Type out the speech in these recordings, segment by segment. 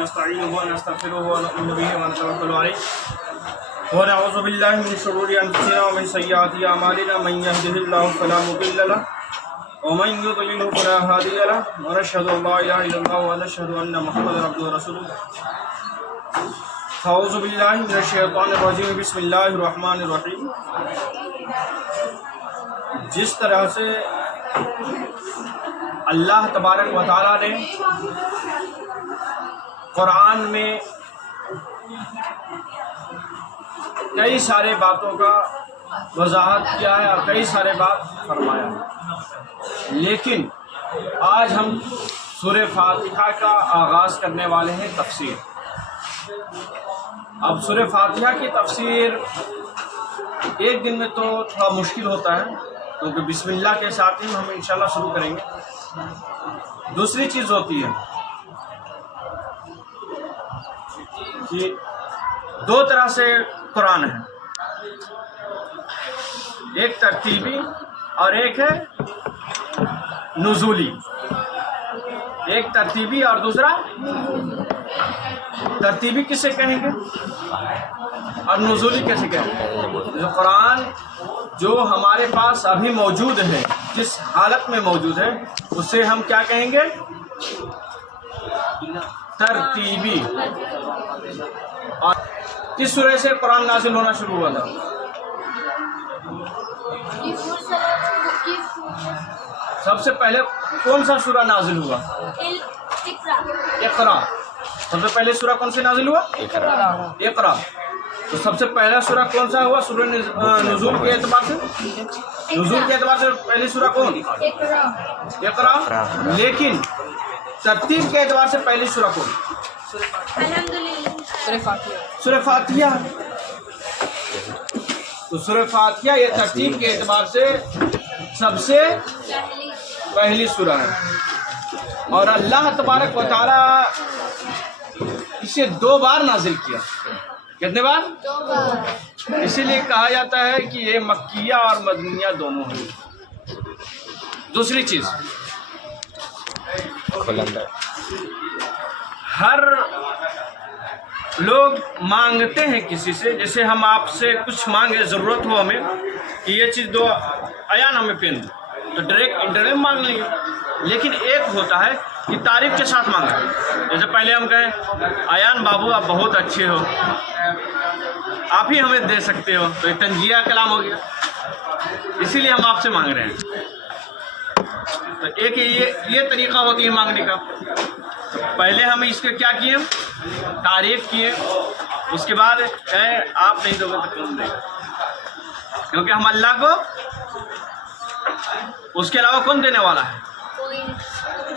नस्तईनुहु व नस्तगफिरुहु व नु'मिनु बिहि व नतवक्कलु अलैहि व नऊज़ु बिल्लाहि मिन शुरूरि अनफुसिना व मिन सय्यिआति अमालिना मन यहदिहिल्लाहु फला मुदिल्ल लहु व मन युद्लिलहु फला हादिय लहु व नशहदु अन ला इलाहा इल्लल्लाह व नशहदु अन्न मुहम्मदन अब्दुहु व रसूलुहु। अऊज़ु बिल्लाहि मिनश शैतानिर रजीम बिस्मिल्लाहिर रहमानिर रहीम। जिस तरह से अल्लाह तबारक व तआला ने कुरान में कई सारे बातों का वजाहत किया है और कई सारे बात फरमाया है, लेकिन आज हम सूरह फातिहा का आगाज़ करने वाले हैं तफसीर। अब सूरह फातिहा की तफसीर एक दिन में तो थोड़ा मुश्किल होता है, क्योंकि बिस्मिल्लाह के साथ ही हम इंशाल्लाह शुरू करेंगे। दूसरी चीज़ होती है कि दो तरह से कुरान है, एक तरतीबी और एक है नुज़ूली। एक तरतीबी और दूसरा तरतीबी किसे कहेंगे और नुज़ूली कैसे कहेंगे? जो कुरान जो हमारे पास अभी मौजूद है, जिस हालत में मौजूद है, उसे हम क्या कहेंगे? तरतीबी। और किस सूरह से कुरान नाजिल होना शुरू हुआ था? सबसे पहले कौन सा सूरा नाजिल हुआ? इक़रा। सबसे पहले सूरा कौन से नाजिल हुआ? इक़रा। तो सबसे पहला सूरा कौन सा हुआ? सूरह नुज़ूल के एतबार से, नुज़ूल के एतबार से पहली सूरा कौन? इक़रा। लेकिन तरतीब के एतबार से पहली सूरा कौन? सूरह फातिहा। तो सूरह फातिहा ये तरतीब के एतबार से सबसे पहली सूरा है। और अल्लाह तबारक व तआला इसे 2 बार नाजिल किया। कितने बार? 2 बार। इसीलिए कहा जाता है कि ये मक्किया और मदनिया दोनों हैं। दूसरी चीज, हर लोग मांगते हैं किसी से, जैसे हम आपसे कुछ मांगे, ज़रूरत हो हमें कि ये चीज़ दो, अयान हमें पेन दो, तो डायरेक्ट इंटरनेट मांग लेंगे। लेकिन एक होता है कि तारीफ़ के साथ मांगा। जैसे पहले हम कहें, अयान बाबू आप बहुत अच्छे हो, आप ही हमें दे सकते हो, तो एक तंजिया कलाम हो गया। इसीलिए हम आपसे मांग रहे हैं। तो एक ये तरीक़ा होती है मांगने का। पहले हम इसके क्या किए? तारीफ़ किए, उसके बाद कहें आप नहीं दोगे तो कौन देगा? क्योंकि हम अल्लाह को, उसके अलावा कौन देने वाला है?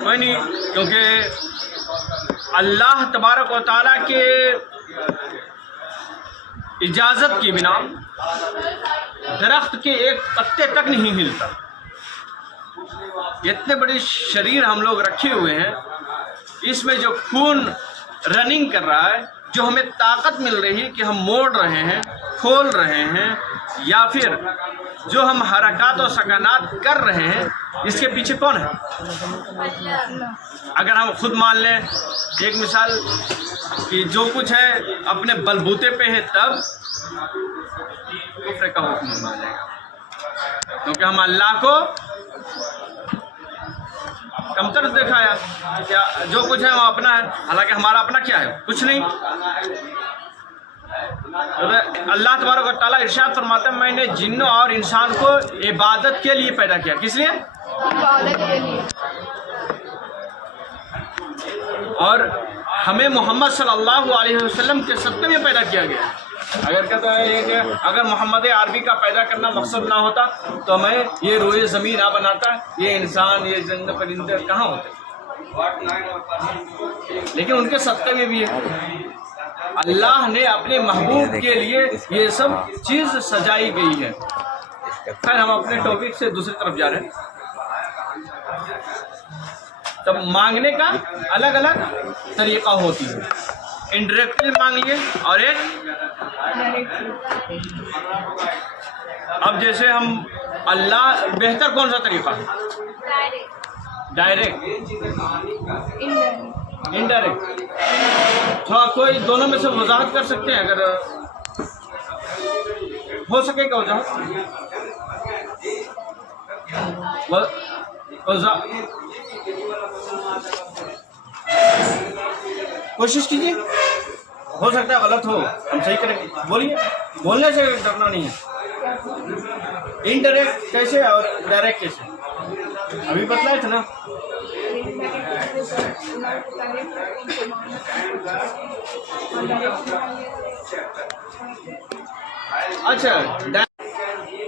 कोई नहीं। क्योंकि अल्लाह तबारक व तआला के इजाज़त के बिना दरख्त के एक पत्ते तक नहीं हिलता। इतने बड़े शरीर हम लोग रखे हुए हैं, इसमें जो खून रनिंग कर रहा है, जो हमें ताकत मिल रही है कि हम मोड़ रहे हैं, खोल रहे हैं, या फिर जो हम हरकत और सकनात कर रहे हैं, इसके पीछे कौन है? अगर हम खुद मान लें, एक मिसाल कि जो कुछ है अपने बलबूते पे है, तब कुफ्र का हुक्म आ जाएगा। क्योंकि हम अल्लाह को कमतर दिखाया, क्या जो कुछ है वो अपना है, हालांकि हमारा अपना क्या है? कुछ नहीं। अल्लाह तबारक व तआला इरशाद फरमाते हैं, मैंने जिन्नों और इंसान को इबादत के लिए पैदा किया। किस लिए? इबादत के लिए। और हमें मोहम्मद सल्लल्लाहु अलैहि वसल्लम के सत्ते में पैदा किया गया। अगर कहता है कि अगर मोहम्मद अरबी का पैदा करना मकसद ना होता तो मैं ये रोए ज़मीन ना बनाता, ये इंसान, ये जंगल परिंदे कहाँ होते? लेकिन उनके सत्ते में भी है। अल्लाह ने अपने महबूब के लिए ये सब चीज़ सजाई गई है। खैर, हम अपने टॉपिक से दूसरी तरफ जा रहे हैं। तब मांगने का अलग अलग तरीक़ा होती है। इंडायरेक्टली मांग लिए और एक अब जैसे हम अल्लाह, बेहतर कौन सा तरीका है? Direct, indirect. थोड़ा कोई दोनों में से वजाहत कर सकते हैं, अगर हो सकेगा वजाहत? कोशिश कीजिए, हो सकता है गलत हो, हम सही करेंगे। बोलिए, बोलने से डरना नहीं है। इनडायरेक्ट कैसे और डायरेक्ट कैसे, अभी बतलाए थे ना। अच्छा,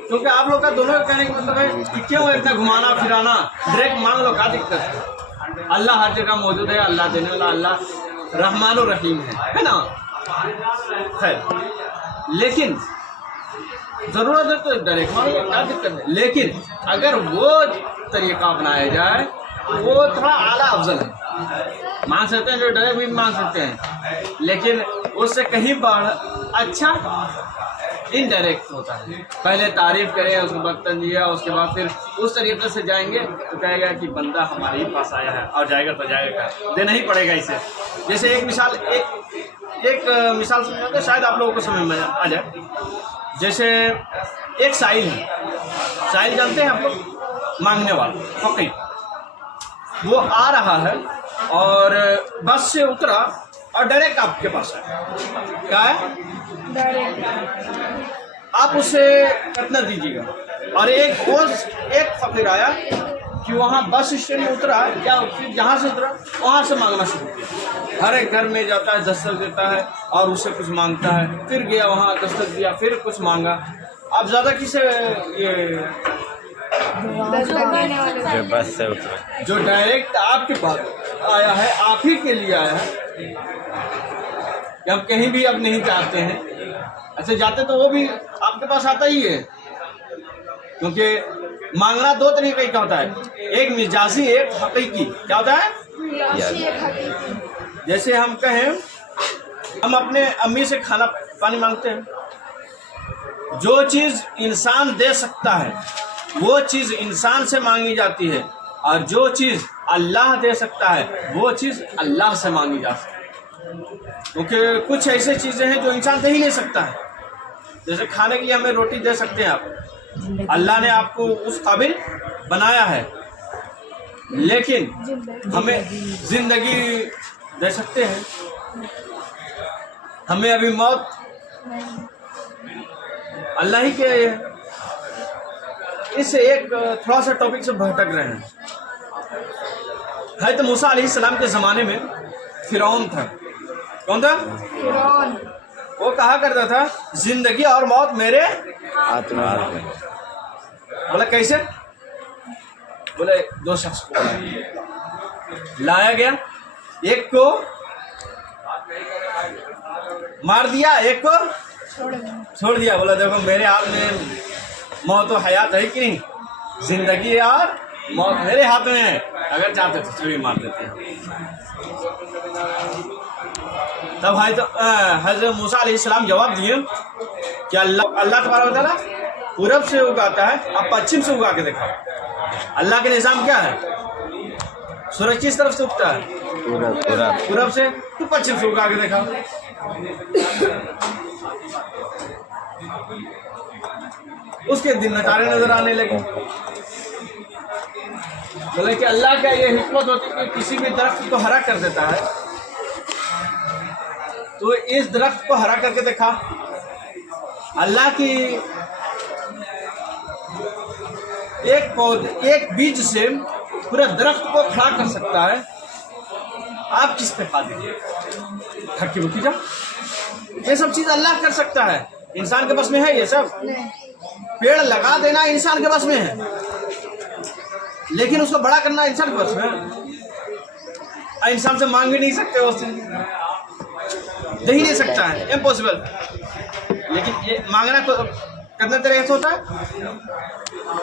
क्योंकि आप लोग का दोनों का कहने का मतलब है कि क्यों इतना घुमाना फिराना, डायरेक्ट मान लो, क्या दिक्कत है? अल्लाह हर जगह मौजूद है, अल्लाह देने वाला, अल्लाह रहमान और रहीम है ना। खैर, लेकिन जरूरत है तो डायरेक्ट मान लो, क्या दिक्कत है? लेकिन अगर वो तरीका अपनाया जाए वो थोड़ा आला अफजल है। मान सकते हैं जो डायरेक्ट भी मान सकते हैं, लेकिन उससे कहीं बढ़ अच्छा इनडायरेक्ट होता है। पहले तारीफ करें, उसके बाद तंजिया, उसके बाद फिर उस तरीके से जाएंगे तो कहेगा कि बंदा हमारे ही पास आया है, और जाएगा तो जाएगा, देना ही पड़ेगा इसे। जैसे एक मिसाल समझाते, शायद आप लोगों को समझ में आ जाए। जैसे एक साहिल है, साहिल जानते हैं आप लोग, मांगने वाला फकीर। वो आ रहा है और बस से उतरा और डायरेक्ट आपके पास आया। क्या है? आप उसे कितना दीजिएगा? और एक फकीर आया कि वहाँ बस स्टैंड में उतरा, क्या फिर जहाँ से उतरा वहाँ से मांगना शुरू किया। हर एक घर में जाता है, दस्तक देता है और उससे कुछ मांगता है, फिर गया वहाँ दस्तक दिया, फिर कुछ मांगा। आप ज़्यादा किसे ये बस से उतरा, जो डायरेक्ट आपके पास आया है, आप ही के लिए आया है, कि हम कहीं भी अब नहीं जाते हैं। अच्छा, जाते तो वो भी आपके पास आता ही है, क्योंकि मांगना दो तरीके का होता है, एक मिजाजी, एक हकीकी। क्या होता है? जैसे हम कहें, हम अपने अम्मी से खाना पानी मांगते हैं, जो चीज़ इंसान दे सकता है वो चीज़ इंसान से मांगी जाती है, और जो चीज़ अल्लाह दे सकता है वो चीज़ अल्लाह से मांगी जा सकती है। क्योंकि कुछ ऐसे चीज़ें हैं जो इंसान दे ही नहीं सकता है। जैसे खाने के लिए हमें रोटी दे सकते हैं आप, अल्लाह ने आपको उस काबिल बनाया है, लेकिन हमें जिंदगी दे सकते हैं, हमें अभी मौत अल्लाह ही के है। इससे एक थोड़ा सा टॉपिक से भटक रहे हैं। हज़रत मूसा अलैहिस्सलाम के ज़माने में फिरौन था। कौन था? फिरौन। वो कहा करता था जिंदगी और मौत मेरे हाथ में। बोला कैसे? बोले दो शख्स को लाया गया, एक को मार दिया, एक को छोड़ दिया। बोला देखो मेरे हाथ में मौत और हयात है कि नहीं, जिंदगी और मौत मेरे हाथ में है, अगर चाहते तो भी मार देते हैं। तब हज़रत मूसा अलैहिस्सलाम जवाब दिए कि अल्लाह तबारक व तआला पूरब से उगाता है, अब पश्चिम से उगा के देखा। अल्लाह के निज़ाम क्या है? सूरज किस तरफ से उगता है? पूरब से, तो पश्चिम से उगा के देखा। उसके दिन नतारे नजर आने लगे। बोले कि अल्लाह का ये हिकमत होती है कि किसी भी दरख्त को हरा कर देता है, तो इस दरख्त को हरा करके देखा। अल्लाह की एक बीज से पूरे दरख्त को खड़ा कर सकता है, आप किस पे खा देंगे? हकी भतीजा, ये सब चीज अल्लाह कर सकता है, इंसान के बस में है ये सब? पेड़ लगा देना इंसान के बस में है, लेकिन उसको बड़ा करना इंसान के बस में है। इंसान से मांग भी नहीं सकते, वो दे ही नहीं सकता है, इम्पॉसिबल। लेकिन ये मांगना कितने तरह से होता है?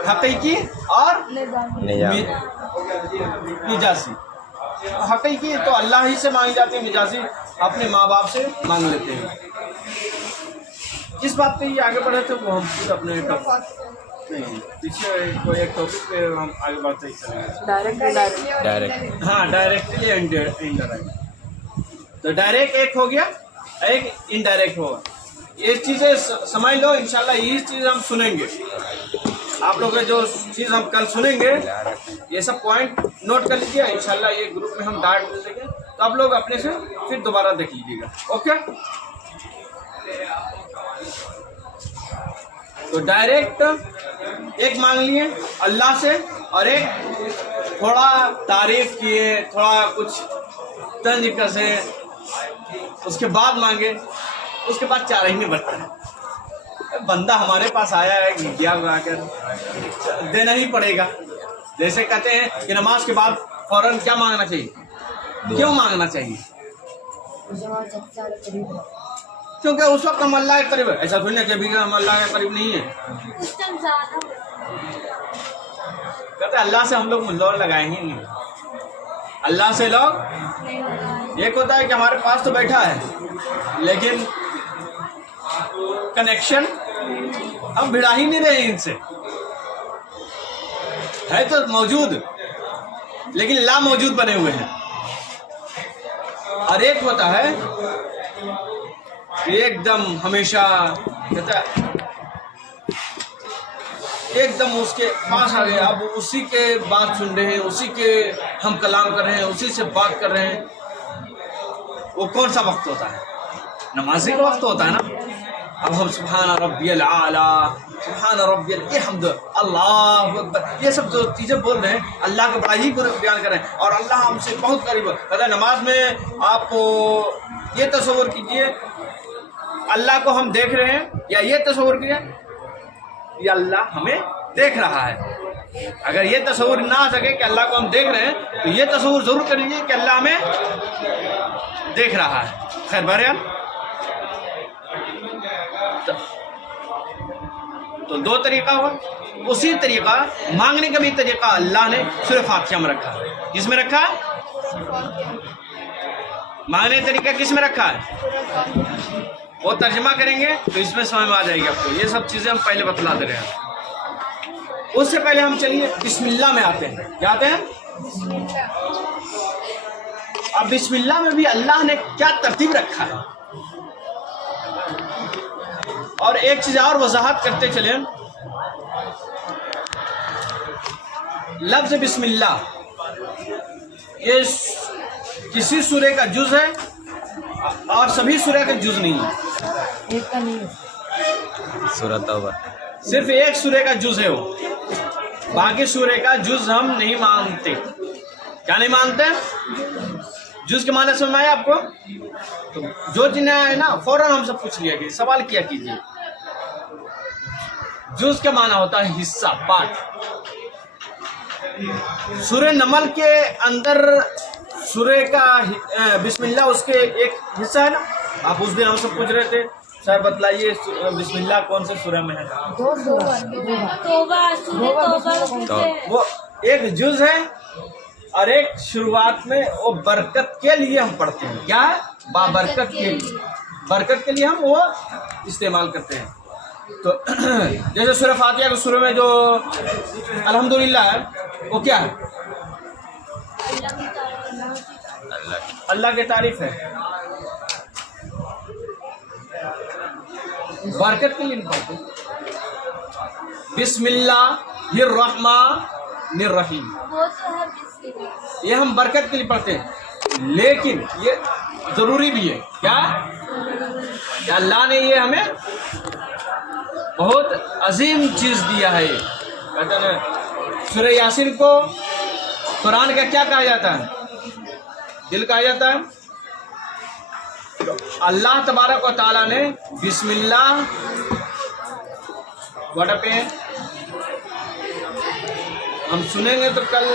हकीकी और मिजाजी। हकीकी तो अल्लाह ही से मांगी जाती है, मिजाजी अपने माँ बाप से मांग लेते हैं। जिस बात पे ये आगे बढ़े थे वो हम खुद अपने पीछे कोई एक टॉपिक पे हम आगे बढ़ते ही चलेंगे। डायरेक्ट, हाँ डायरेक्टली इनडायरेक्ट। तो डायरेक्ट एक हो गया, एक इनडायरेक्ट होगा। ये चीज़ें समझ लो, इंशाल्लाह यही चीज़ हम सुनेंगे। आप लोग जो चीज़ हम कल सुनेंगे ये सब पॉइंट नोट कर लीजिए, इंशाल्लाह ये ग्रुप में हम डाट देंगे, तो आप लोग अपने से फिर दोबारा देख लीजिएगा। ओके, तो डायरेक्ट एक मांग लिए अल्लाह से, और एक थोड़ा तारीफ किए, थोड़ा कुछ तंज कसे, उसके बाद मांगे, उसके बाद चार ही नहीं बचता है। बंदा हमारे पास आया है घिटिया कर देना ही पड़ेगा। जैसे कहते हैं कि नमाज के बाद फौरन क्या मांगना चाहिए, क्यों मांगना चाहिए? क्योंकि उस वक्त हम अल्लाह के करीब है। ऐसा थोड़ी ना कि अभी हम अल्लाह के करीब नहीं है। कहते अल्लाह से हम लोग मुल्लोर लगाएंगे नहीं, अल्लाह से लोग एक होता है कि हमारे पास तो बैठा है लेकिन कनेक्शन हम भिड़ा ही नहीं रहे इनसे, है तो मौजूद लेकिन ला मौजूद बने हुए हैं। और एक होता है एकदम हमेशा कहता एकदम उसके पास आ गए, अब उसी के बात सुन रहे हैं, उसी के हम कलाम कर रहे हैं, उसी से बात कर रहे हैं। वो कौन सा वक्त होता है? नमाज़ी का वक्त होता है ना। अब हम सुभान रब्बियल आला, सुभान रब्बियल हम्द, अल्लाहु अकबर, ये सब जो चीज़ें बोल रहे हैं अल्लाह का बड़ा ही बयान कर रहे हैं। और अल्लाह हमसे बहुत करीब है। नमाज में आपको ये तस्वीर कीजिए अल्लाह को हम देख रहे हैं, या ये तस्वीर कीजिए ये अल्लाह हमें देख रहा है। अगर ये तस्वीर ना आ सके कि अल्लाह को हम देख रहे हैं, तो ये तस्वीर जरूर कर लीजिए कि अल्लाह हमें देख रहा है। खैर बहरहाल, तो दो तरीका हुआ। उसी तरीका मांगने का भी तरीका अल्लाह ने सूरह फातिहा में रखा है। किसमें रखा है? मांगने का तरीका किसमें रखा है? वो तर्जमा करेंगे तो इसमें समझ में आ जाएगी आपको। ये सब चीजें हम पहले बतला दे रहे हैं। उससे पहले हम चलिए बिस्मिल्लाह में आते हैं। क्या आते हैं? अब बिस्मिल्लाह में भी अल्लाह ने क्या तरतीब रखा है। और एक चीज और वजाहत करते चले, लफ्ज बिस्मिल्लाह ये किसी सूरे का जुज है और सभी सूरह का जुज नहीं है। एक का नहीं, सूरह तौबा सिर्फ एक सूरह का जुज है वो, बाकी सूरह का जुज हम नहीं मानते। क्या नहीं मानते? जुज के माने समझ आया आपको? तो जो जिन्हें है ना फौरन हमसे पूछ लिया कि सवाल किया कीजिए। जुज का माना होता है हिस्सा, पार्ट। सूरह नमल के अंदर सूरह का बिस्मिल्लाह उसके एक हिस्सा है ना। आप उस दिन हमसे पूछ रहे थे सर बताइए बिस्मिल्लाह कौन से सूरह में है? वो एक जुज है और एक शुरुआत में वो बरकत के लिए हम पढ़ते हैं। क्या है? बाबरकत के लिए, बरकत के लिए हम वो इस्तेमाल करते हैं। तो जैसे सूरह फातिहा के शुरू में जो अल्हम्दुलिल्लाह है वो क्या है? अल्लाह की तारीफ है, बरकत के लिए पढ़ते। बिस्मिल्लाहिर रहमानिर रहीम ये हम बरकत के लिए पढ़ते हैं, लेकिन ये जरूरी भी है। क्या? अल्लाह ने ये हमें बहुत अजीम चीज दिया है। कहते हैं सूरह यासीन को कुरान का क्या कहा जाता है? दिल कहा जाता है। अल्लाह तबारक व तआला ने बिस्मिल्लाह व्हाट पे हम सुनेंगे तो कल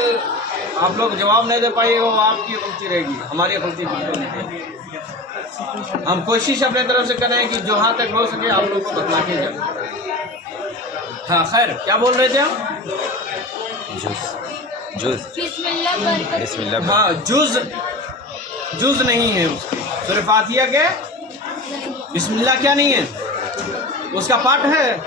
आप लोग जवाब नहीं दे पाइएगा, वो आपकी गलती रहेगी, हमारी गलती बिल्कुल नहीं। हम कोशिश अपने तरफ से करें कि जो हाँ तक हो सके आप लोग को बतला के जाए। हाँ खैर, क्या बोल रहे थे हम? बिस्मिल्लाह। हाँ जुज नहीं है उसकी। सूरह फातिहा के बिस्मिल्लाह क्या नहीं है? उसका पाठ है?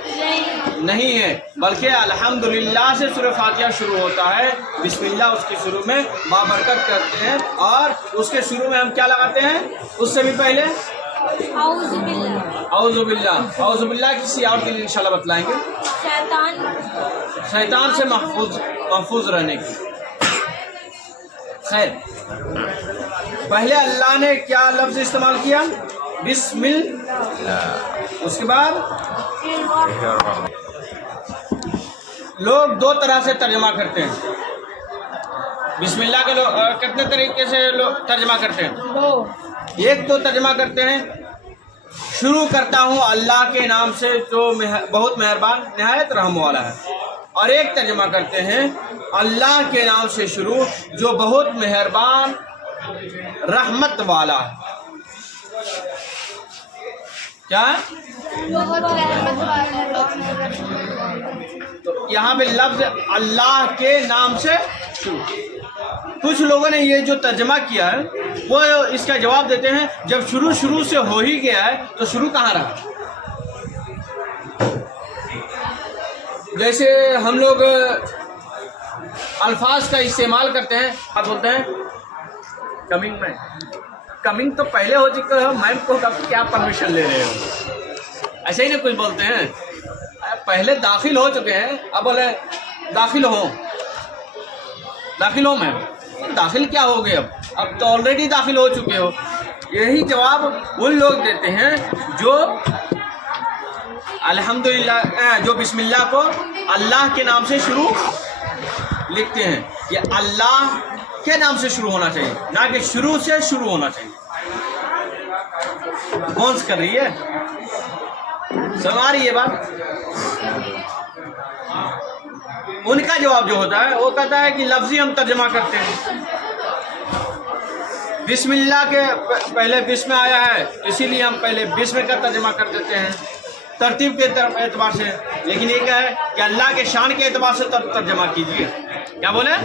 नहीं है, बल्कि अल्हम्दुलिल्लाह से सूरह फातिहा शुरू होता है। बिस्मिल्लाह उसके शुरू में बाबरकत करते हैं, और उसके शुरू में हम क्या लगाते हैं? उससे भी पहले औज़ुबिल्लाह किसी और के लिए इंशाल्लाह बतलाएंगे, शैतान से महफूज रहने की। खैर, पहले अल्लाह ने क्या लफ्ज़ इस्तेमाल किया? बिस्मिल्लाह। उसके बाद लोग दो तरह से तर्जमा करते हैं। बिस्मिल्लाह के लोग कितने तरीके से लोग तर्जमा करते हैं? एक तो तर्जमा करते हैं, शुरू करता हूँ अल्लाह के नाम से जो बहुत मेहरबान निहायत रहम वाला है। और एक तर्जमा करते हैं, अल्लाह के नाम से शुरू जो बहुत मेहरबान रहमत वाला है। क्या? तो यहाँ पे लफ्ज अल्लाह के नाम से शुरू। कुछ लोगों ने ये जो तर्जमा किया है वो इसका जवाब देते हैं, जब शुरू से हो ही गया है तो शुरू कहाँ रहा? जैसे हम लोग अल्फाज का इस्तेमाल करते हैं, आप बोलते हैं कमिंग में, कमिंग तो पहले हो चुका है, मैम को क्या परमिशन ले रहे हो? ऐसे ही ना कुछ बोलते हैं, पहले दाखिल हो चुके हैं, अब बोले दाखिल हो मैम। दाखिल क्या हो गए? अब तो ऑलरेडी दाखिल हो चुके हो। यही जवाब उन लोग देते हैं जो अल्हम्दुलिल्लाह, जो बिस्मिल्लाह को अल्लाह के नाम से शुरू लिखते हैं। ये अल्लाह के नाम से शुरू होना चाहिए, ना कि शुरू से शुरू होना चाहिए। कौन कर रही है? समझ आ रही है बात? उनका जवाब जो होता है वो कहता है कि लफ्जी हम तर्जमा करते हैं। बिस्मिल्लाह के पहले बिस्म आया है, इसीलिए हम पहले बिस्म का तर्जमा कर देते हैं तरतीब के एतबार से। लेकिन ये क्या है कि अल्लाह के शान के एतबार से तर्जमा कीजिए। क्या बोले?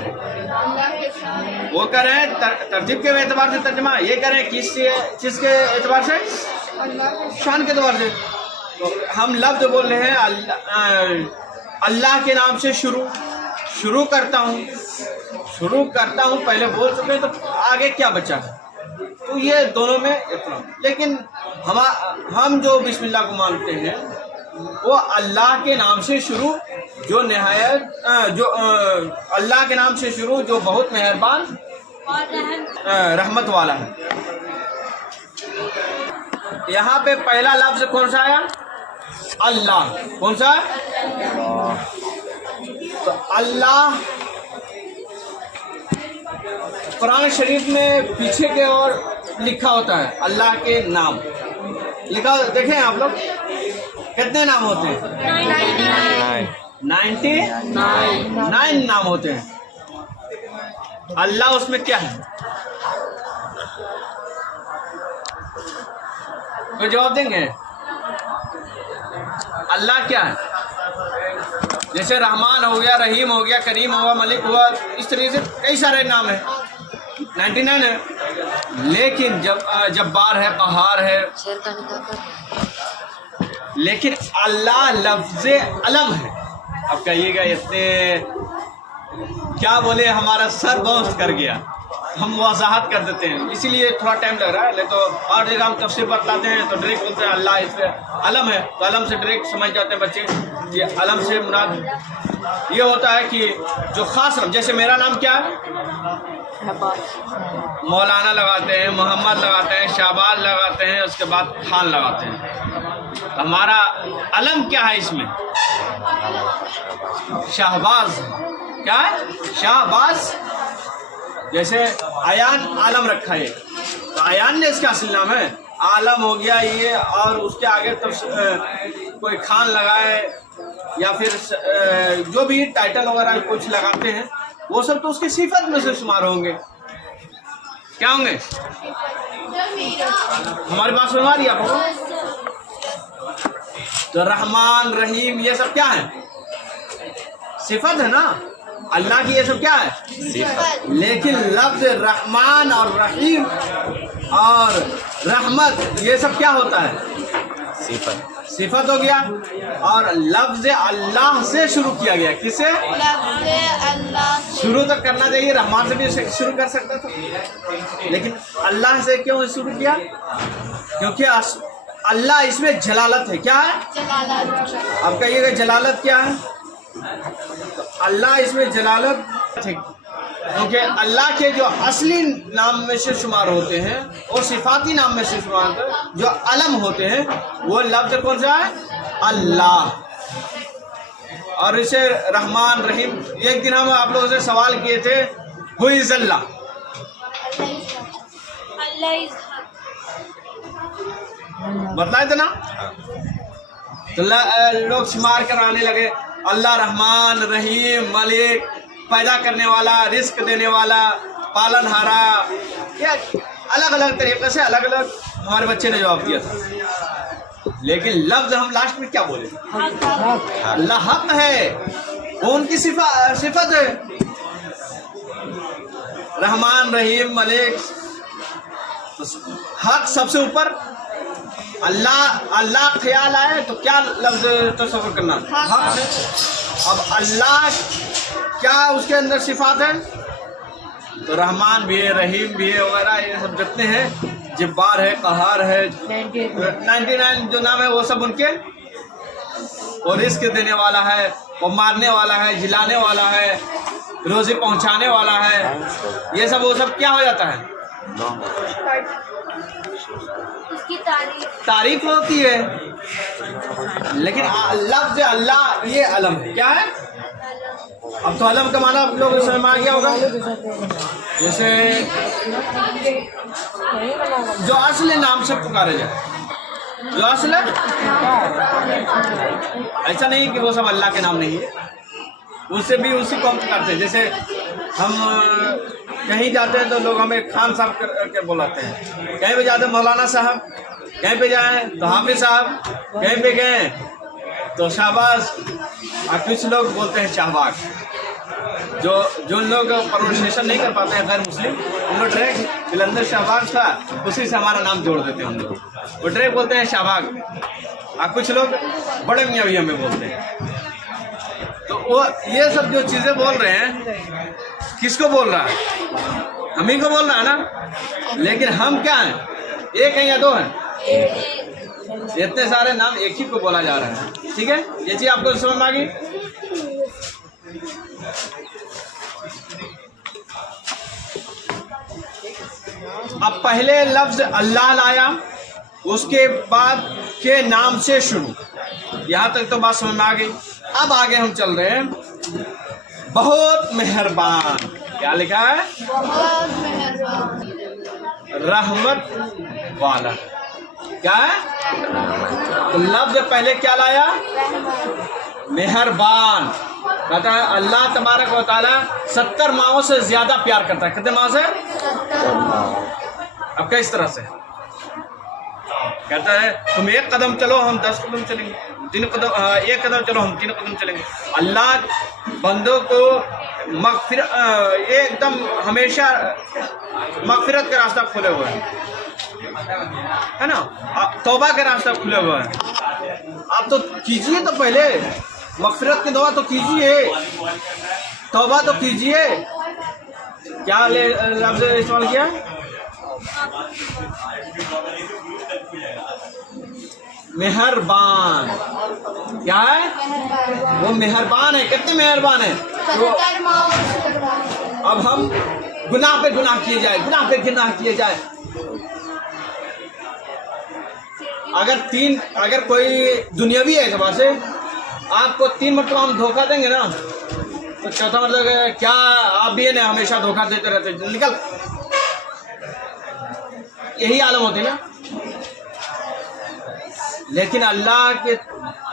वो कह रहे हैं तरतीब के एतबार से तर्जमा, ये कह रहे हैं किस चीज़ के एतबार से? शान के एतबार से। तो हम लफ्ज बोल रहे हैं अल्लाह के नाम से शुरू करता हूँ पहले बोल चुके हैं, तो आगे क्या बचा है? तो ये दोनों में इतना। लेकिन हम जो बिस्मिल्लाह को मानते हैं वो अल्लाह के नाम से शुरू जो निहायत अल्लाह के नाम से शुरू जो बहुत मेहरबान रहमत वाला है। यहाँ पे पहला लफ्ज कौन सा आया? अल्लाह। कौन सा? तो अल्लाह कुरान शरीफ में पीछे के ओर लिखा होता है, अल्लाह के नाम लिखा। देखें आप लोग कितने नाम होते हैं? 99 नाम होते हैं। अल्लाह उसमें क्या है? कोई जवाब देंगे? अल्लाह क्या है? जैसे रहमान हो गया, रहीम हो गया, करीम हुआ, मलिक हुआ, इस तरीके से कई सारे नाम हैं। 99 है। लेकिन जब्बार है, कहार है, लेकिन अल्लाह लफ्ज़े अलम है। अब कहिएगा इतने क्या बोले, हमारा सर बाउंस कर गया। हम वजाहत कर देते हैं, इसीलिए थोड़ा टाइम लग रहा है। ले तो और जगह हम तफसीर बताते हैं तो डायरेक्ट बोलते हैं अल्लाह इससे अलम है, तो अलम से डायरेक्ट समझ जाते हैं बच्चे। ये अलम से मुराद ये होता है कि जो ख़ास नाम, जैसे मेरा नाम क्या है? मौलाना लगाते हैं, मोहम्मद लगाते हैं, शाहबाज लगाते हैं, उसके बाद खान लगाते हैं। तो हमारा अलम क्या है इसमें? शाहबाज। क्या है? शाहबाज। जैसे अयान आलम रखा है, तो अयान ने इसका असल नाम है, आलम हो गया ये। और उसके आगे तो कोई खान लगाए या फिर जो भी टाइटल वगैरह कुछ लगाते हैं, वो सब तो उसकी सिफत में से शुमार होंगे। क्या होंगे? हमारी बात सुनवा रही आपको? तो रहमान, रहीम, ये सब क्या है? सिफत है ना अल्लाह की। ये सब क्या है? लेकिन लफ्ज रहमान और रहीम और रहमत, ये सब क्या होता है? सिफत हो गया। और लफ्ज अल्लाह से शुरू किया गया, किसे? शुरू तो करना चाहिए, रहमान से भी शुरू कर सकता था, लेकिन अल्लाह से क्यों शुरू किया? क्योंकि अल्लाह इसमें जलालत है। क्या है? अब कहिएगा जलालत क्या है? अल्लाह इसमें जलालत है क्योंकि अल्लाह के जो असली नाम में से शुमार होते हैं और सिफाती नाम में से शुमार होते हैं, जो अलम होते हैं, वो लफ्ज कौन सा है? अल्लाह। और इसे रहमान रहीम, एक दिन हम आप लोगों से सवाल किए थे, हु इज अल्लाह? बतलाए थे ना? तो लोग शुमार कराने लगे, अल्लाह रहमान रहीम मलिक, पैदा करने वाला, रिस्क देने वाला, पालनहारा, या अलग अलग तरीके से अलग अलग हमारे बच्चे ने जवाब दिया था। लेकिन लफ्ज हम लास्ट में क्या बोले? अल्लाह हक है, वो उनकी सिफत है। रहमान रहीम मलिक, हक सबसे ऊपर। अल्लाह ख्याल आए तो क्या लफ्ज तस्वर करना? हक है। अब अल्लाह क्या उसके अंदर सिफात है? तो रहमान भी है, रहीम भी है, वगैरह ये सब जितने हैं, जब्बार है, कहार है, 99 जो नाम है वो सब उनके। और रिस्क देने वाला है, वो मारने वाला है, जिलाने वाला है, रोजी पहुंचाने वाला है, ये सब वो सब क्या हो जाता है? तारीफ होती है। लेकिन लफ्ज अल्लाह ये अलम है। क्या है? अब तो अलम का माना आप लोग समझ में आ गया होगा। जैसे जो असली नाम से पुकारे जाए, जो असल है, ऐसा नहीं कि वो सब अल्लाह के नाम नहीं है, उससे भी उसी को हम पुकारते हैं। जैसे हम कहीं जाते हैं तो लोग हमें खान साहब करके बुलाते हैं, कहीं पे जाते हैं मौलाना साहब, कहीं पे जाए तो हाफिज साहब, कहीं पे गए तो शाहबाज, और कुछ लोग बोलते हैं शाहबाग। जो लोग प्रोनाउंसिएशन नहीं कर पाते हैं गैर मुस्लिम, उन लोग डायरेक्ट जलंधर शाहबाग था, उसी से हमारा नाम जोड़ देते हैं हम लोग, वो डायरेक्ट बोलते हैं शाहबाग। और कुछ लोग बड़े मियाँ भी हमें बोलते हैं। तो वो ये सब जो चीज़ें बोल रहे हैं, किसको बोल रहा है? हम ही को बोल रहा है ना। लेकिन हम क्या हैं? एक हैं या दो हैं? इतने सारे नाम एक ही को बोला जा रहा है। ठीक है, ये चीज आपको समझ में आ गई? अब पहले लफ्ज अल्लाह लाया, उसके बाद के नाम से शुरू, यहां तक तो बात समझ में आ गई। अब आगे हम चल रहे हैं, बहुत मेहरबान। क्या लिखा है? बहुत मेहरबान, रहमत वाला। क्या है? तो लफ्ज पहले क्या लाया? मेहरबान। कहता है अल्लाह तबारक व तआला 70 माओं से ज्यादा प्यार करता है। कितने माओं से? अब किस तरह से? कहता है तुम एक कदम चलो हम 10 कदम चलेंगे, 3 कदम, एक कदम चलो हम 3 कदम चलेंगे। अल्लाह बंदों को मगफिरत, एकदम हमेशा मगफिरत का रास्ता खुले हुए है ना, तौबा का रास्ता खुले हुआ है। आप तो कीजिए, तो पहले मगफिरत की दुआ तो कीजिए, तौबा तो कीजिए। क्या लफ्ज़ इस्तेमाल किया? मेहरबान। क्या है? वो मेहरबान है। कितने मेहरबान है? तो अब हम गुनाह पे गुनाह किए जाए, गुनाह पे गुनाह किए जाए। अगर कोई दुनियावी है एतबार से आपको 3 मरतबा हम धोखा देंगे ना, तो चौथा मतलब क्या आप भी है ना हमेशा धोखा देते रहते, निकल, यही आलम होती ना। लेकिन अल्लाह के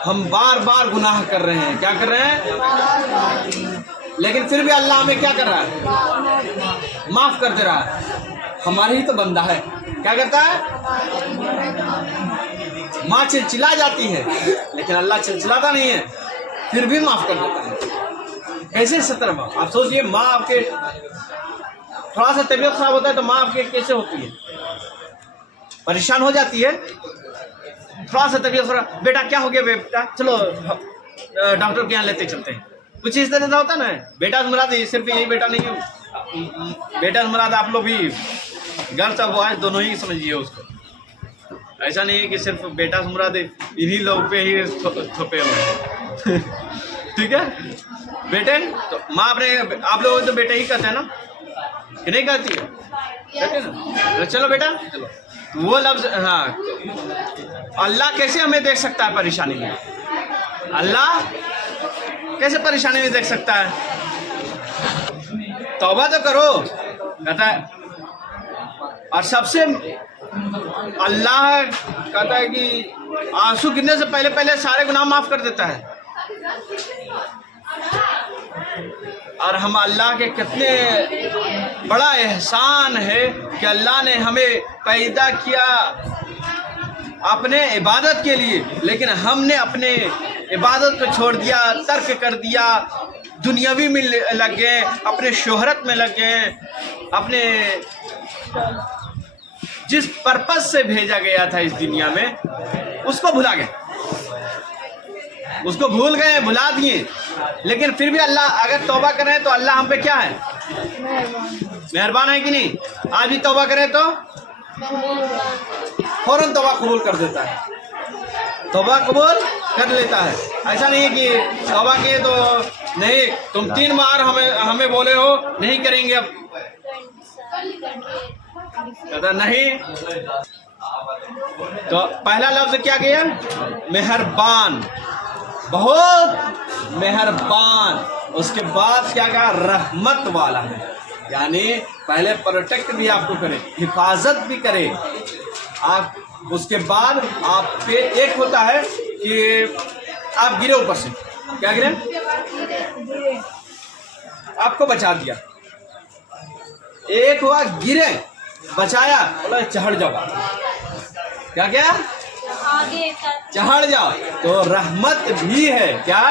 हम बार बार गुनाह कर रहे हैं। क्या कर रहे हैं? लेकिन फिर भी अल्लाह हमें क्या कर रहा है? माफ कर दे रहा है। हमारे ही तो बंदा है। क्या करता है? माँ चिलचिला जाती है, लेकिन अल्लाह चिलचिलाता नहीं है, फिर भी माफ कर देता है। कैसे 70 माँ? आप सोचिए, माँ आपके थोड़ा सा तबीयत खराब होता है तो माँ आपके कैसे होती है? परेशान हो जाती है। थोड़ा सा तबीयत थोड़ा, बेटा क्या हो गया बेटा, चलो डॉक्टर के यहाँ लेते चलते हैं, कुछ इस तरह का होता ना। बेटा से मुराद सिर्फ यही बेटा नहीं है, बेटा से मुराद आप लोग भी गर्ल्स और बॉयज दोनों ही समझिए उसको। ऐसा नहीं है कि सिर्फ बेटा से मुराद इन्हीं लोग पे ही थोपे हुए हैं। ठीक है बेटे, तो माँ अपने आप लोग तो बेटे ही कहते हैं ना, कि नहीं कहती है, कहते हैं ना। तो चलो बेटा चलो, वो लफ्ज, हाँ अल्लाह कैसे हमें देख सकता है परेशानी में, अल्लाह कैसे परेशानी में देख सकता है, तौबा तो करो कहता है। और सबसे अल्लाह कहता है कि आंसू गिरने से पहले पहले सारे गुनाह माफ कर देता है। और हम अल्लाह के कितने बड़ा एहसान है कि अल्लाह ने हमें पैदा किया अपने इबादत के लिए, लेकिन हमने अपने इबादत को छोड़ दिया, तर्क कर दिया, दुनियावी में लग गए, अपने शोहरत में लग गए, अपने जिस पर्पस से भेजा गया था इस दुनिया में उसको भुला गए, उसको भूल गए, भुला दिए। लेकिन फिर भी अल्लाह अगर तौबा करें तो अल्लाह हम पे क्या है, मेहरबान है कि नहीं। आज भी तौबा करें तो फौरन तौबा कबूल कर देता है, तौबा कबूल कर लेता है। ऐसा नहीं है कि तौबा किए तो नहीं, तुम 3 बार हमें बोले हो नहीं करेंगे, अब कहता नहीं। तो पहला लफ्ज क्या किया, मेहरबान, बहुत मेहरबान। उसके बाद क्या कहा, रहमत वाला है, यानी पहले प्रोटेक्ट भी आपको करे, हिफाजत भी करे आप। उसके बाद आप पे एक होता है कि आप गिरे ऊपर से, क्या गिरे, आपको बचा दिया। एक हुआ गिरे, बचाया, बोला चढ़ जाओ, क्या क्या आगे चढ़ जाओ, तो रहमत भी है क्या,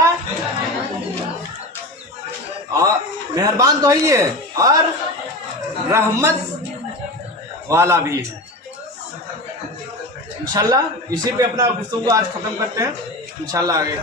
और मेहरबान तो ही है और रहमत वाला भी है। इंशाल्लाह इसी पे अपना गुफ्तगू आज खत्म करते हैं, इंशाल्लाह आगे